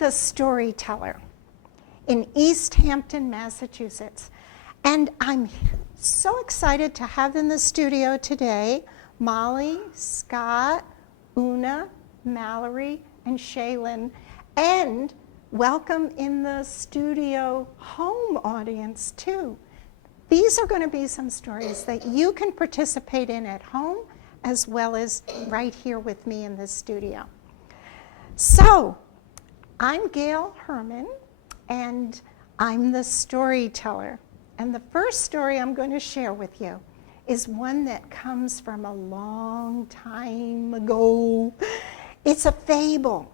the Storyteller in East Hampton, Massachusetts. And I'm so excited to have in the studio today Molly, Scott, Una, Mallory, and Shaylin. And welcome in the studio home audience too. These are going to be some stories that you can participate in at home as well as right here with me in the studio. So, I'm Gail Herman, and I'm the Storyteller. And the first story I'm going to share with you is one that comes from a long time ago. It's a fable.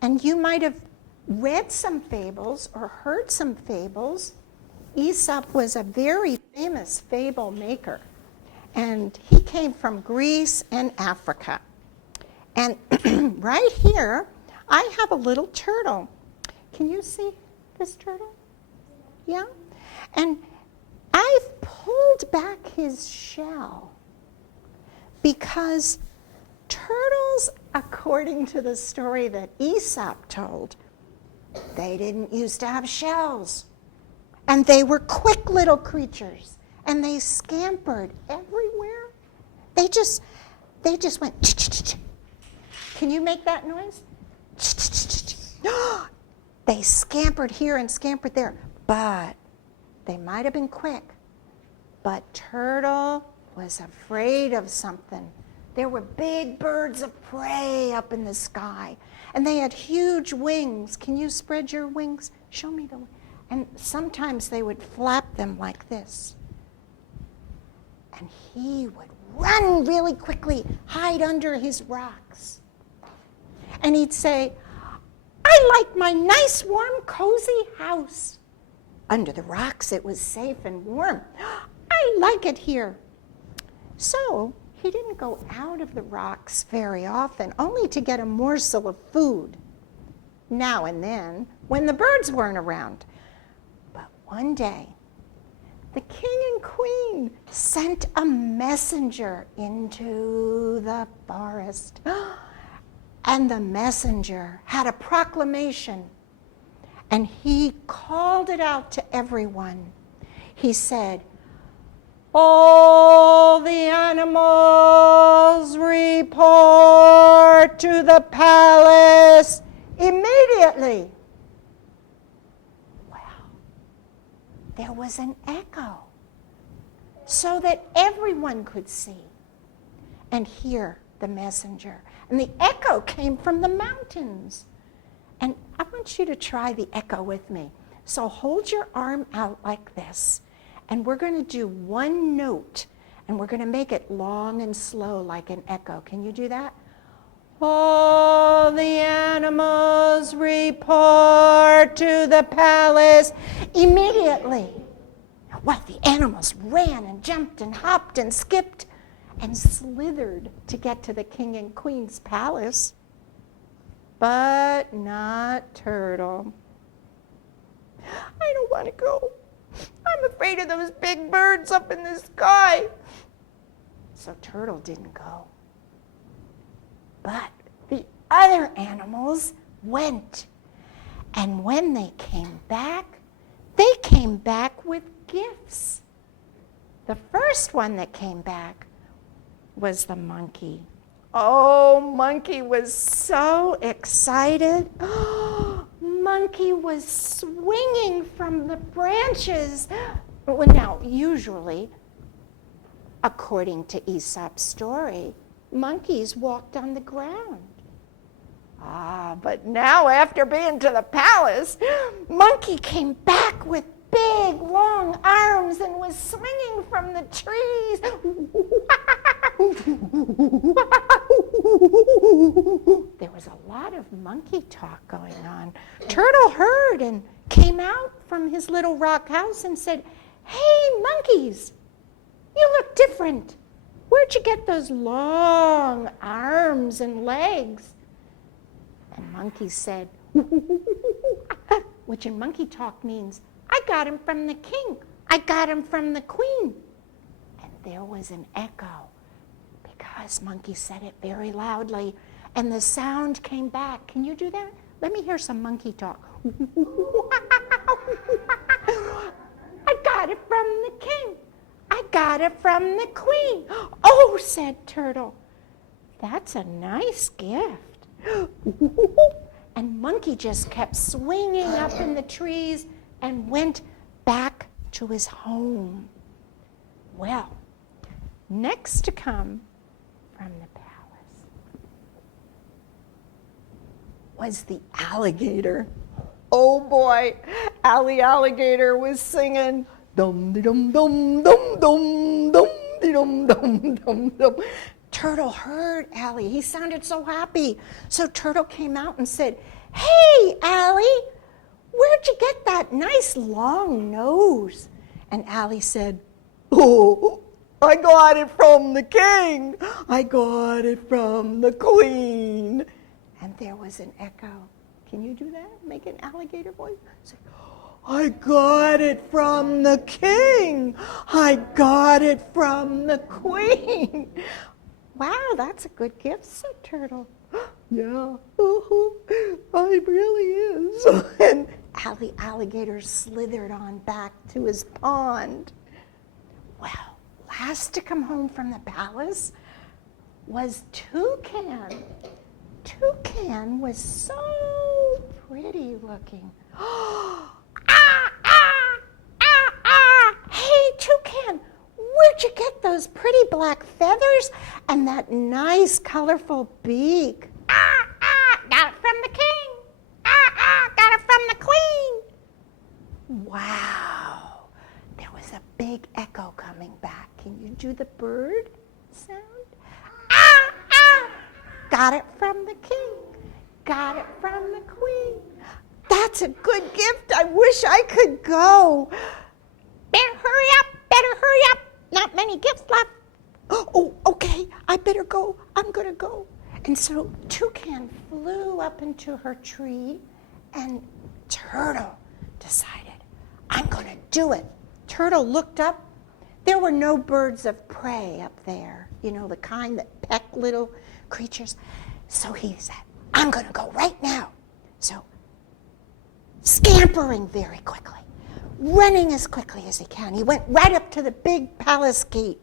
And you might have read some fables or heard some fables. Aesop was a very famous fable maker. And he came from Greece and Africa. And right here, I have a little turtle. Can you see this turtle? Yeah? And I've pulled back his shell because turtles, according to the story that Aesop told, they didn't used to have shells. And they were quick little creatures. And they scampered everywhere. They just went, ch-ch-ch-ch. Can you make that noise? They scampered here and scampered there, but they might have been quick. But Turtle was afraid of something. There were big birds of prey up in the sky, and they had huge wings. Can you spread your wings? Show me the wings. And sometimes they would flap them like this. And he would run really quickly, hide under his rocks. And he'd say, I like my nice, warm, cozy house. Under the rocks, it was safe and warm. I like it here. So he didn't go out of the rocks very often, only to get a morsel of food now and then when the birds weren't around. But one day, the king and queen sent a messenger into the forest. And the messenger had a proclamation, and he called it out to everyone. He said, all the animals report to the palace immediately. There was an echo so that everyone could see and hear the messenger. And the echo came from the mountains. And I want you to try the echo with me. So hold your arm out like this. And we're going to do one note. And we're going to make it long and slow like an echo. Can you do that? All the animals report to the palace immediately. Well, the animals ran and jumped and hopped and skipped and slithered to get to the king and queen's palace. But not Turtle. I don't want to go. I'm afraid of those big birds up in the sky. So Turtle didn't go. But the other animals went. And when they came back with gifts. The first one that came back was the monkey. Oh, Monkey was so excited. Monkey was swinging from the branches. Well, now, usually, according to Aesop's story, monkeys walked on the ground. But now, after being to the palace, Monkey came back with big, long arms and was swinging from the trees. There was a lot of monkey talk going on. Turtle heard and came out from his little rock house and said, hey, monkeys, you look different. Where'd you get those long arms and legs? And Monkey said, which in monkey talk means, I got him from the king. I got him from the queen. And there was an echo because Monkey said it very loudly, and the sound came back. Can you do that? Let me hear some monkey talk. I got it from the king. I got it from the queen. Oh, said Turtle, that's a nice gift. And Monkey just kept swinging up in the trees and went back to his home. Well, next to come from the palace was the alligator. Oh boy, Alligator was singing dum dum dum dum dum dum dum dum dum dum. Turtle heard Allie. He sounded so happy. So Turtle came out and said, "Hey, Allie, where'd you get that nice long nose?" And Allie said, "Oh, I got it from the king. I got it from the queen." And there was an echo. Can you do that? Make an alligator voice? Say, "I got it from the king. I got it from the queen." Wow, that's a good gift, said Turtle. Yeah, it really is. And Alligator slithered on back to his pond. Well, last to come home from the palace was Toucan. Toucan was so pretty looking. Hey, Toucan, where'd you get those pretty black feathers and that nice colorful beak? Got it from the king. Got it from the queen. Wow, there was a big echo coming back. Can you do the bird sound? Got it from the king. Got it from the queen. That's a good gift. I wish I could go. Better hurry up. Not many gifts left. Oh, okay. I better go. I'm going to go. And so Toucan flew up into her tree, and Turtle decided, I'm going to do it. Turtle looked up. There were no birds of prey up there, the kind that peck little creatures. So he said, I'm going to go right now. So scampering very quickly, running as quickly as he can, he went right up to the big palace gate,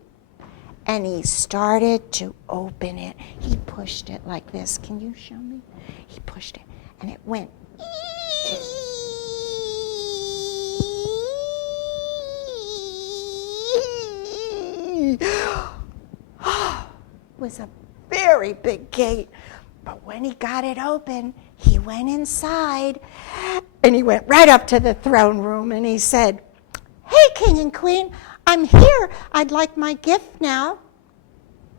and he started to open it. He pushed it like this. Can you show me? He pushed it, and it went. It was a very big gate, but when he got it open, he went inside, and he went right up to the throne room, and he said, "Hey, King and Queen, I'm here. I'd like my gift now."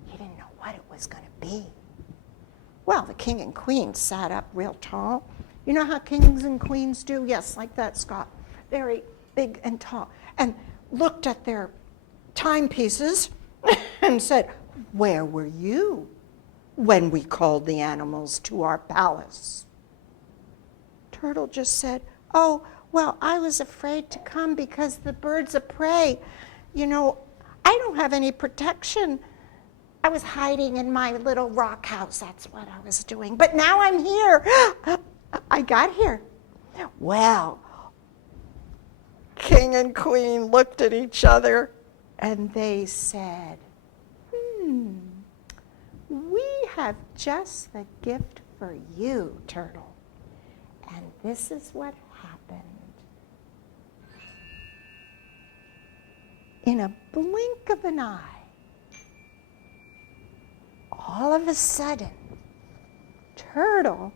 He didn't know what it was going to be. Well, the King and Queen sat up real tall. You know how kings and queens do? Yes, like that, Scott. Very big and tall. And looked at their timepieces and said, "Where were you when we called the animals to our palace?" Turtle just said, "Oh, well, I was afraid to come because the birds of prey, I don't have any protection. I was hiding in my little rock house. That's what I was doing. But now I'm here. I got here." Well, King and Queen looked at each other, and they said, "We have just the gift for you, Turtle." And this is what happened. In a blink of an eye, all of a sudden, Turtle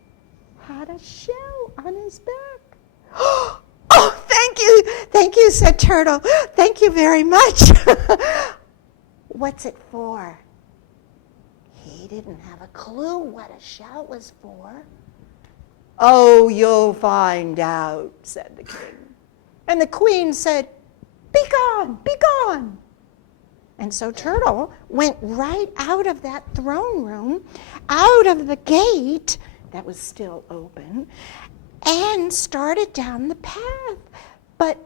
had a shell on his back. "Oh, thank you, said Turtle. "Thank you very much." "What's it for?" He didn't have a clue what a shell was for. "Oh, you'll find out," said the king. And the queen said, "Be gone, be gone." And so Turtle went right out of that throne room, out of the gate that was still open, and started down the path. But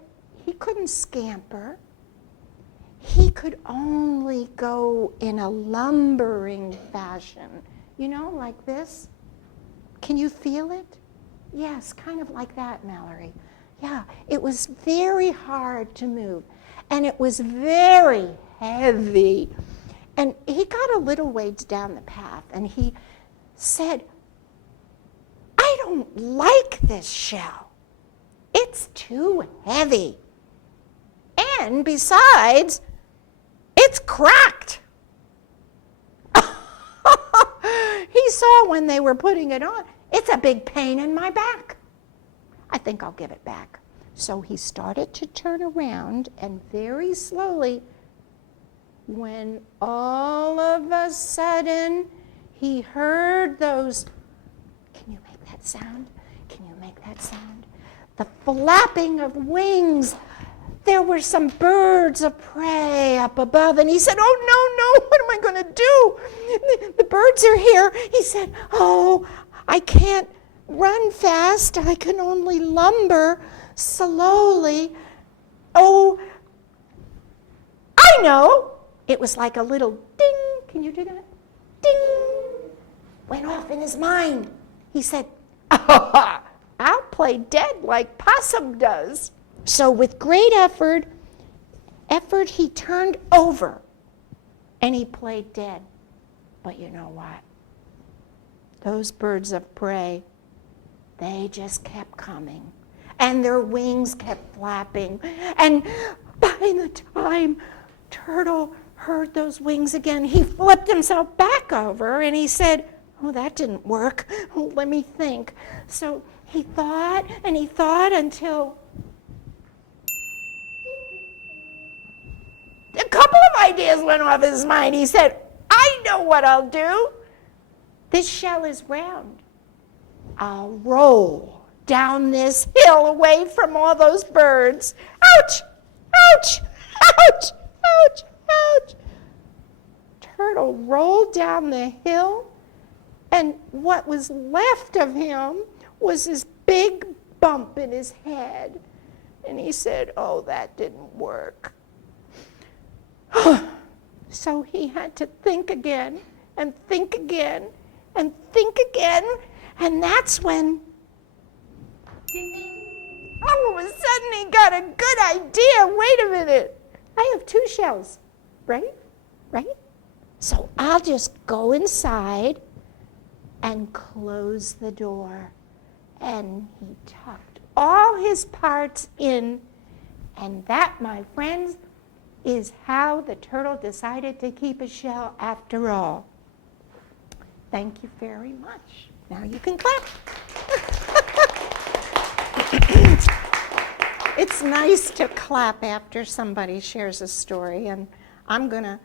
he couldn't scamper. He could only go in a lumbering fashion, like this. Can you feel it? Yes, kind of like that, Mallory. Yeah, it was very hard to move, and it was very heavy. And he got a little ways down the path, and he said, I don't like this shell. It's too heavy. And besides, it's cracked. He saw when they were putting it on, it's a big pain in my back. I think I'll give it back. So he started to turn around, and very slowly, when all of a sudden he heard those, can you make that sound? Can you make that sound? The flapping of wings. There were some birds of prey up above, and he said, oh, no, what am I going to do? The birds are here. He said, oh, I can't run fast. I can only lumber slowly. Oh, I know. It was like a little ding. Can you do that? Ding. Went off in his mind. He said, I'll play dead like Possum does. So with great effort, he turned over and he played dead. But you know what? Those birds of prey, they just kept coming. And their wings kept flapping. And by the time Turtle heard those wings again, he flipped himself back over and he said, oh, that didn't work. Oh, let me think. So he thought and he thought until a couple of ideas went off his mind. He said, I know what I'll do. This shell is round. I'll roll down this hill away from all those birds. Ouch! Ouch! Ouch! Ouch! Ouch! Turtle rolled down the hill, and what was left of him was this big bump in his head. And he said, oh, that didn't work. So he had to think again, and think again, and think again, and that's when all of a sudden he got a good idea. Wait a minute. I have 2 shells, right? Right? So I'll just go inside and close the door. And he tucked all his parts in, and that, my friends, is how the turtle decided to keep a shell after all. Thank you very much. Now you can clap. It's nice to clap after somebody shares a story, and I'm going to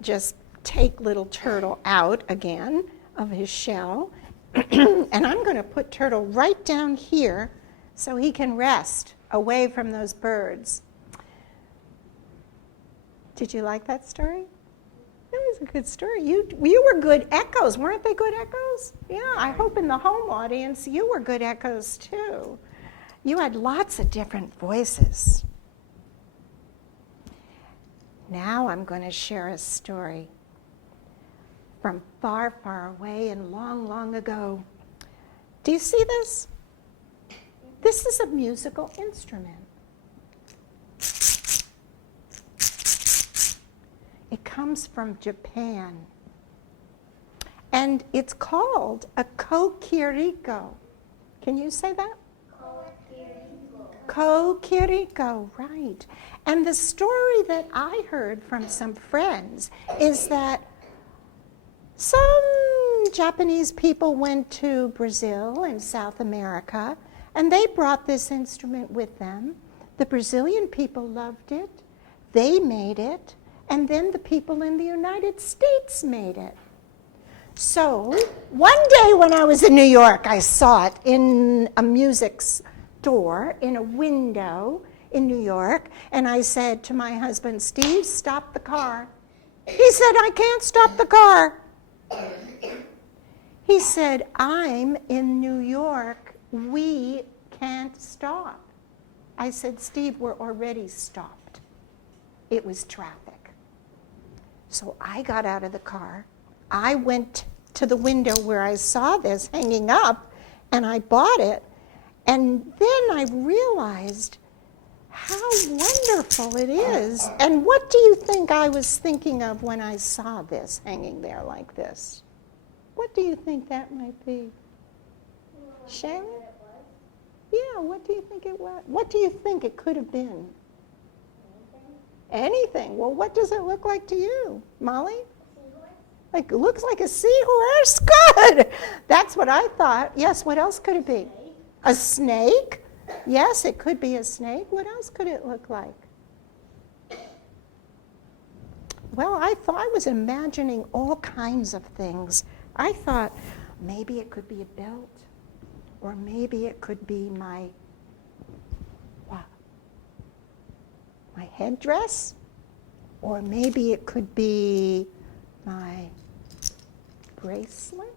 just take little Turtle out again of his shell, and I'm going to put Turtle right down here so he can rest away from those birds. Did you like that story? That was a good story. You were good echoes. Weren't they good echoes? Yeah, I hope in the home audience you were good echoes too. You had lots of different voices. Now I'm going to share a story from far, far away and long, long ago. Do you see this? This is a musical instrument. It comes from Japan. And it's called a kokiriko. Can you say that? Kokiriko, right. And the story that I heard from some friends is that some Japanese people went to Brazil and South America, and they brought this instrument with them. The Brazilian people loved it. They made it. And then the people in the United States made it. So one day when I was in New York, I saw it in a music store, in a window in New York, and I said to my husband, Steve, stop the car. He said, I can't stop the car. He said, I'm in New York. We can't stop. I said, Steve, we're already stopped. It was traffic. So I got out of the car. I went to the window where I saw this hanging up, and I bought it. And then I realized how wonderful it is. And what do you think I was thinking of when I saw this hanging there like this? What do you think that might be? Shannon? Yeah, what do you think it was? What do you think it could have been? Anything. Well, what does it look like to you, Molly? Like, it looks like a seahorse. Good. That's what I thought. Yes, what else could it be? A snake? Yes, it could be a snake. What else could it look like? Well, I was imagining all kinds of things. I thought maybe it could be a belt, or maybe it could be my headdress, or maybe it could be my bracelet,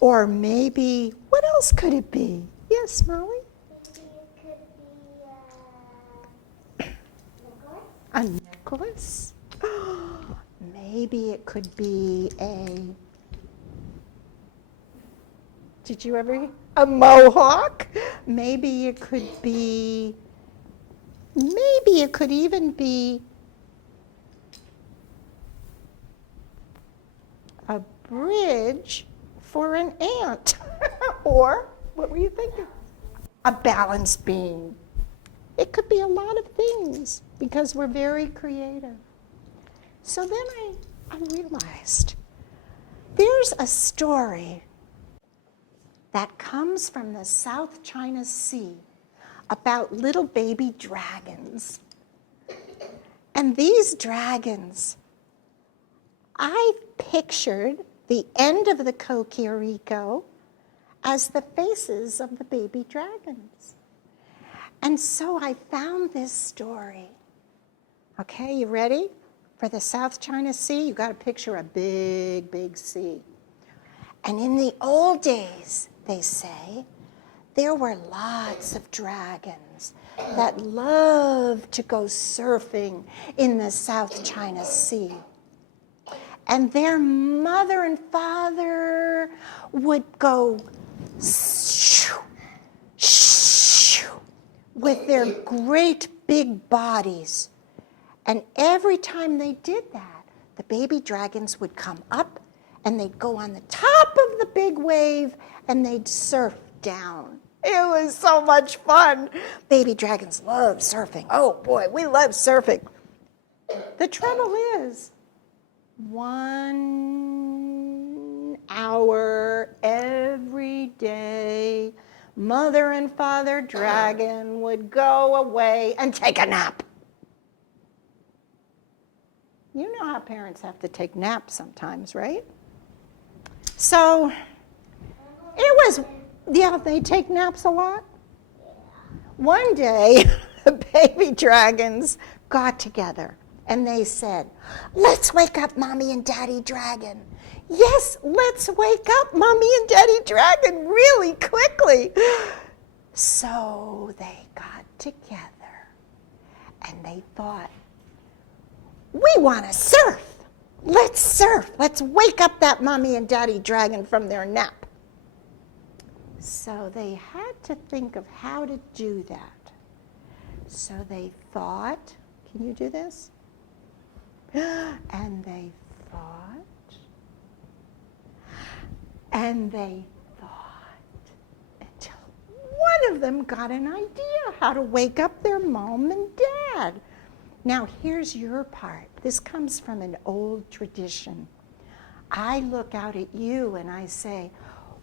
or maybe, what else could it be? Yes, Molly? Maybe it could be A necklace? Maybe it could be a mohawk? Maybe it could even be a bridge for an ant. Or, what were you thinking? A balance beam. It could be a lot of things because we're very creative. So then I realized there's a story that comes from the South China Sea about little baby dragons. And these dragons, I pictured the end of the Kokiriko as the faces of the baby dragons. And so I found this story. Okay, you ready? For the South China Sea, you got to picture a big, big sea. And in the old days, they say, there were lots of dragons that loved to go surfing in the South China Sea. And their mother and father would go shoo, shoo, with their great big bodies. And every time they did that, the baby dragons would come up and they'd go on the top of the big wave and they'd surf down. It was so much fun. Baby dragons love surfing. Oh boy, we love surfing. The trouble is, 1 hour every day, Mother and Father Dragon would go away and take a nap. You know how parents have to take naps sometimes, right? So they take naps a lot. One day, the baby dragons got together and they said, let's wake up Mommy and Daddy Dragon. Yes, let's wake up Mommy and Daddy Dragon really quickly. So they got together and they thought, we want to surf. Let's surf. Let's wake up that Mommy and Daddy Dragon from their nap. So they had to think of how to do that. So they thought, can you do this? And they thought, until one of them got an idea how to wake up their mom and dad. Now, here's your part. This comes from an old tradition. I look out at you and I say,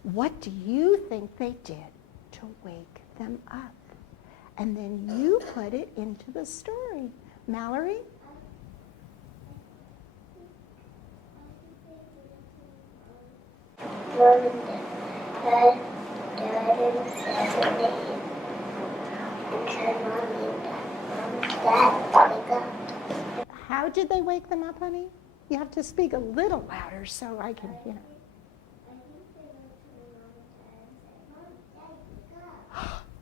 what do you think they did to wake them up? And then you put it into the story. Mallory? How did they wake them up, honey? You have to speak a little louder so I can hear.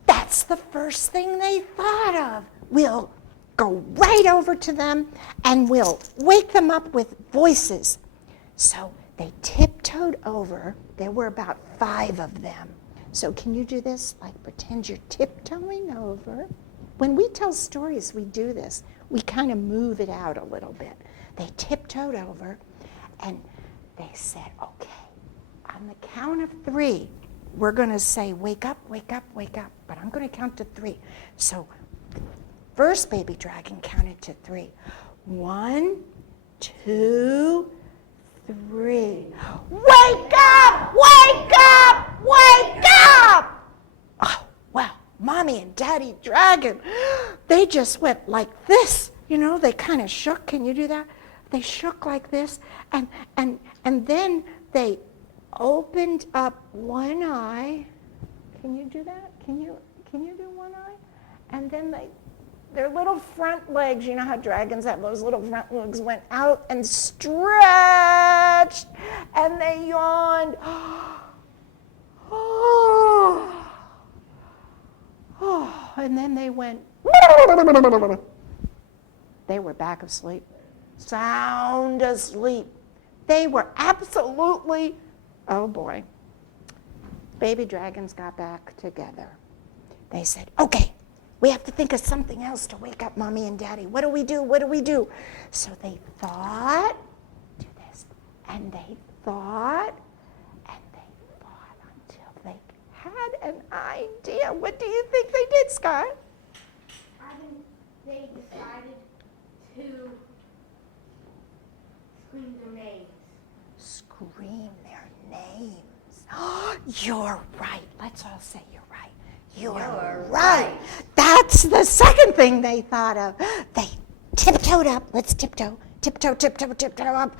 That's the first thing they thought of. We'll go right over to them and we'll wake them up with voices. So They tiptoed over. There were about 5 of them. So can you do this? Like pretend you're tiptoeing over. When we tell stories, we do this. We kind of move it out a little bit. They tiptoed over and they said, okay, on the count of 3, we're going to say, wake up, wake up, wake up. But I'm going to count to 3. So first baby dragon counted to 3. 1, 2, 3. Wake up! Wake up! Wake up! Oh, well, Mommy and Daddy Dragon, they just went like this. You know, they kind of shook. Can you do that? They shook like this, and then they opened up one eye. Can you do that? Can you do one eye? And then their little front legs, you know how dragons have those little front legs, went out and stretched, and they yawned. And then they went. They were back asleep, sound asleep. They were absolutely, oh boy. Baby dragons got back together. They said, okay, we have to think of something else to wake up Mommy and Daddy. What do we do? What do we do? So they thought, do this, and they thought, until they had an idea. What do you think they did, Scott? I think they decided to scream their names. Scream their names. You're right. Let's all say you're right. You're right. That's the second thing they thought of. They tiptoed up. Let's tiptoe. Tiptoe, tiptoe, tiptoe up.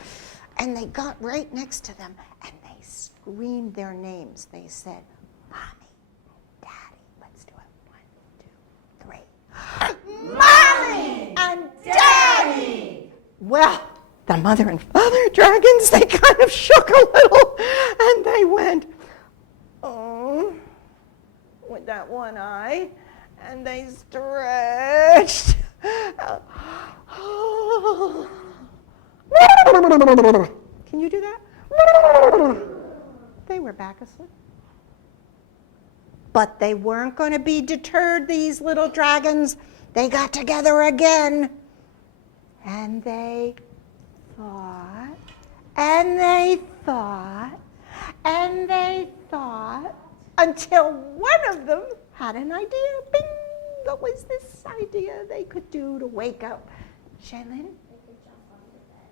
And they got right next to them, and they screamed their names. They said, Mommy, Daddy. Let's do it. 1, 2, 3. Mommy and Daddy. Well, the mother and father dragons, they kind of shook a little, and they went, oh, with that one eye, and they stretched. Can you do that? They were back asleep. But they weren't going to be deterred, these little dragons. They got together again. And they thought, and they thought, and they thought, until one of them had an idea. Bing! What was this idea they could do to wake up? Shaylin? They could jump on the bed.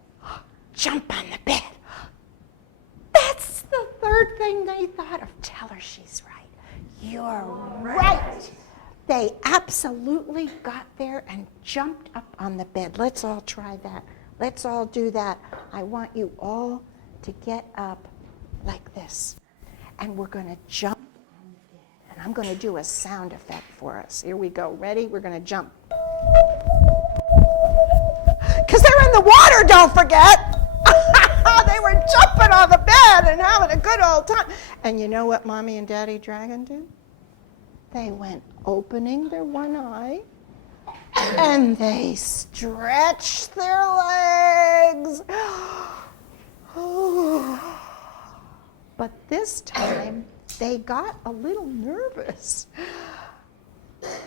Jump on the bed. That's the third thing they thought of. Tell her she's right. You're right. They absolutely got there and jumped up on the bed. Let's all try that. Let's all do that. I want you all to get up like this. And we're going to jump on the bed. And I'm going to do a sound effect for us. Here we go. Ready? We're going to jump. Because they're in the water, don't forget. They were jumping on the bed and having a good old time. And you know what Mommy and Daddy Dragon did? They went opening their one eye, and they stretched their legs. But this time, they got a little nervous.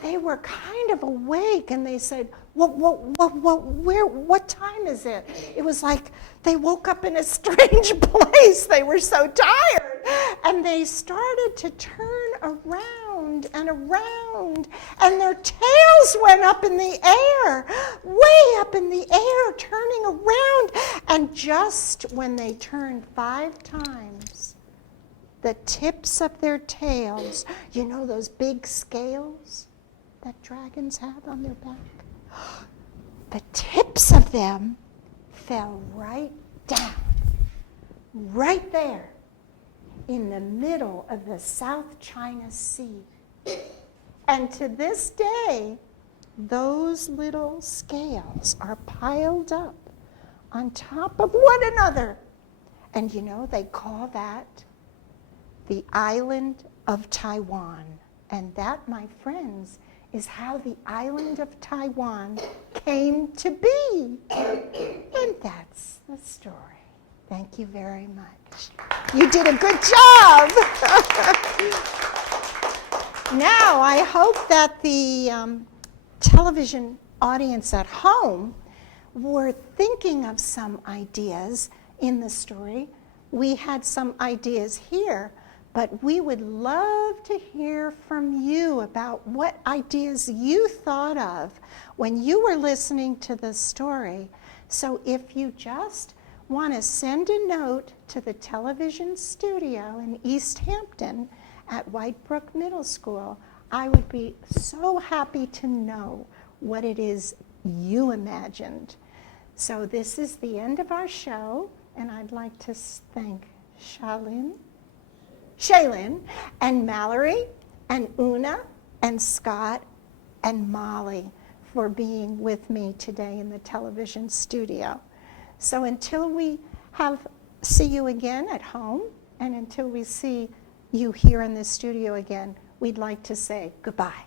They were kind of awake, and they said, what time is it? It was like they woke up in a strange place. They were so tired. And they started to turn around and around, and their tails went up in the air, way up in the air, turning around. And just when they turned 5 times, the tips of their tails, you know those big scales that dragons have on their back? The tips of them fell right down, right there, in the middle of the South China Sea. And to this day, those little scales are piled up on top of one another. And you know, they call that the island of Taiwan. And that, my friends, is how the island of Taiwan came to be. And that's the story. Thank you very much. You did a good job. Now, I hope that the television audience at home were thinking of some ideas in the story. We had some ideas here, but we would love to hear from you about what ideas you thought of when you were listening to the story. So if you just want to send a note to the television studio in East Hampton at White Brook Middle School, I would be so happy to know what it is you imagined. So this is the end of our show, and I'd like to thank Shaylin, and Mallory, and Una, and Scott, and Molly for being with me today in the television studio. So until we see you again at home, and until we see you here in the studio again, we'd like to say goodbye.